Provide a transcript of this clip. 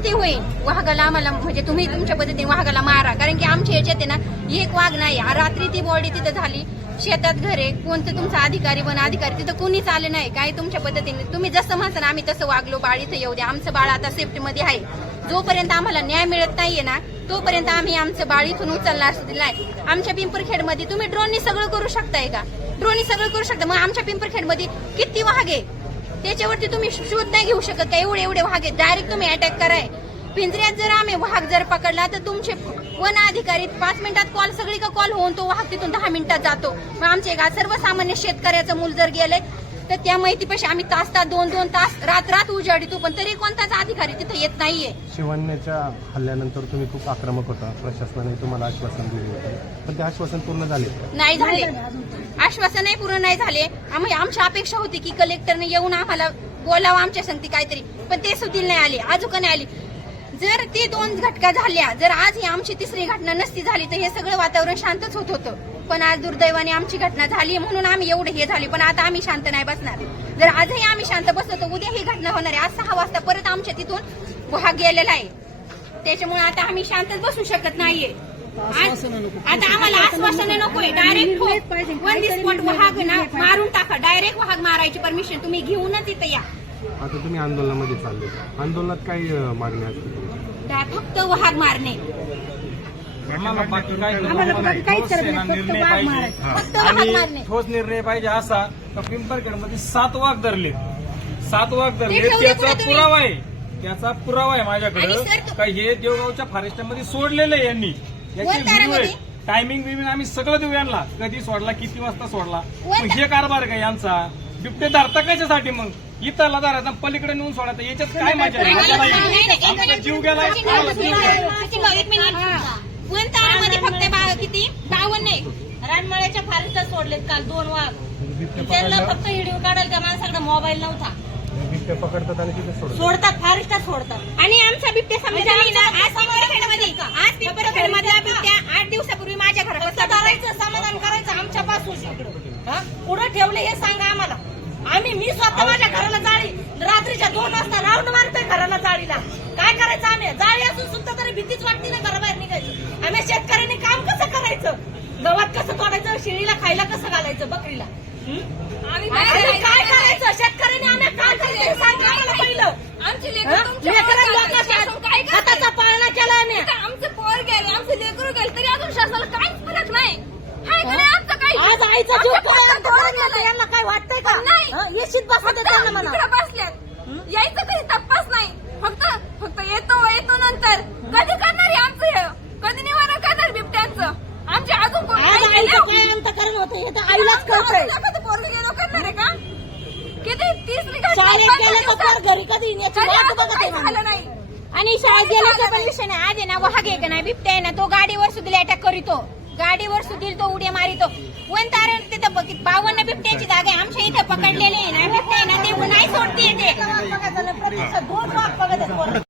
विनंती होईल? वाघाला आम्हाला म्हणजे तुम्ही तुमच्या पद्धतीने वाघाला मारा. कारण की आमच्या याच्यात ना एक वाघ नाही. रात्री ती बॉडी तिथं झाली. शेतात घरे कोणतं तुमचा अधिकारी वन अधिकारी तिथं कोणीच आलं नाही. काय तुमच्या पद्धतीने? तुम्ही जसं म्हणता आम्ही तसं वागलो बाळ इथं येऊ द्या. आमचं बाळ आता सेफ्टीमध्ये आहे. जोपर्यंत आम्हाला न्याय मिळत नाहीये ना तोपर्यंत आम्ही आमचं बाळ इथून उचलणार नाही. आमच्या पिंपरखेडमध्ये तुम्ही ड्रोननी सगळं करू शकताय का? ड्रोननी सगळं करू शकता. मग आमच्या पिंपरखेडमध्ये किती वाघ आहे? त्याच्यावरती तुम्ही शोध नाही घेऊ शकत का? एवढे एवढे वाघ आहेत. डायरेक्ट तुम्ही अटॅक कराय. पिंजऱ्यात जर आम्ही वाघ जर पकडला तर तुमचे वन अधिकारी पाच मिनिटात कॉल सगळी का कॉल होऊन तो वाघ तिथून दहा मिनिटात जातो. मग आमचे का सर्वसामान्य शेतकऱ्याचं मूल जर गेलंय तर त्या माहितीपाशी आम्ही तास तास दोन दोन तास रात रात उजाडितो पण तरी कोणताच अधिकारी तिथं येत नाहीये. शिवण्याच्या हल्ल्यानंतर तुम्ही खूप आक्रमक होता. प्रशासनाने तुम्हाला आश्वासन दिले होते. पण ते आश्वासन पूर्ण झाले. नाही झाले. आश्वासनही पूर्ण नाही झाले. आम्ही आमची अपेक्षा होती की कलेक्टरने येऊन आम्हाला बोलावं आमच्या संगती काहीतरी. पण ते सुद्धा नाही आले अजून नाही आली. जर ती दोन घटका झाल्या जर आज ही आमची तिसरी घटना नसती झाली तर हे सगळं वातावरण शांतच होत होतं. पण आज दुर्दैवाने आमची घटना झाली म्हणून आम्ही एवढे हे झाले. पण आता आम्ही शांत नाही बसणार. जर आजही आम्ही शांत बसलो तर उद्या ही घटना होणार आहे. आज सहा वाजता परत आमच्या तिथून भाग गेलेला आहे. त्याच्यामुळे आता आम्ही शांतच बसू शकत नाहीये. आता आम्हाला आश्वासन नकोय. डायरेक्ट वन स्पॉट वाघ ना मारून टाका. डायरेक्ट वाघ मारायची परमिशन तुम्ही घेऊनच इथं या. आता तुम्ही आंदोलनामध्ये चालले. आंदोलनात काय मागणी असते तुमची? दा- फक्त वाघ मारणे. आम्हाला बाकी काही ठोस फक्त निर्णय वाघ पाहिजे. फक्त वाघ आणि मारणे. ठोस निर्णय पाहिजे असा तर पिंपरखेडमध्ये सात वाघ धरले. सात वाघ धरले. ठेवले त्याचा कुठे तुम्ही? पुरावा आहे. त्याचा पुरावा आहे आणि माझ्याकडे तु- का हे देवगावच्या फॉरेस्टमध्ये सोडलेलं आहे यांनी. याचे वन व्हिडिओ आहे. तारामध्ये? टायमिंग बिमिंग आम्ही सगळं देऊ यांना. कधी सोडला किती वाजता सोडला? मग हे कारभार का यांचा? बिबटे धरता कशासाठी मग? इथला धरायचा पलीकडे नेऊन सोडायचा याच्यात काय मजा आहे? आमचा जीव वन तारामध्ये? फक्त बा- किती? बावन्न नाही रानमळ्याच्या सोडलेत काल दोन वाघ. त्यांना फक्त व्हिडिओ काढायला त्या माणसाकडे मोबाईल नव्हता. बिबटे पकडतात आणि तिथे सोडतात. सोडतात फारिस्टा सोडतात. आणि आमचा बिबट्या समजा म्हणजे आम्ही ना आमचा आज आज पिंपरखेडमधला ठेवले हे सांगा आम्हाला. आम्ही मी स्वतः माझ्या घराला जाळी. रात्रीच्या दोन वाजता राऊंड मारतोय घराला जाळीला. काय करायचं आम्ही? जाळी असून सुद्धा तरी भीतीच वाटते ना घराबाहेर निघायचं. आम्ही शेतकऱ्यांनी काम कसं करायचं? गव्हात कसं तोडायचं? शेळीला खायला कसं घालायचं? बकरीला? आम्ही काय करायचं? शेतकऱ्यांनी आम्ही काय करायचं? सांगा आम्हाला पहिलं. आमची हं? लेकरं लोकांच्या हाताचा पाळणा केला आम्ही आमचं पोर गेलं आमचं लेकरू गेलं तरी अजून शासनाला काहीच फरक नाही हाय का नाही आमचं काही आज आईचा जीव यांना काय वाटतंय का? नाही. येशीत बसा त्यांना म्हणा. बसल्यात यायचं काही तपास नाही. फक्त फक्त येतो येतो नंतर. कधी करणार आमचं हे? कधी निवारण करणार बिबट्यांचं? आमच्या अजून? काय अंतकरण होतं हे तर आईलाच पोरगं करणार आहे का? किती? तीस मिनिटं घरी कधी. झालं नाही. आणि शाळेत गेल्याचा पण विषय नाही. आज आहे ना वाघ आहे का नाही? बिबट्या ना तो गाडीवर सुद्धा अटॅक करितो. गाडीवर सुधीर तो उड्या मारितो. वन तारण तिथं बावन्न बिबट्याची जागा आमच्या इथे पकडलेले आहे ना बिबटे ना ते नाही सोडते ते.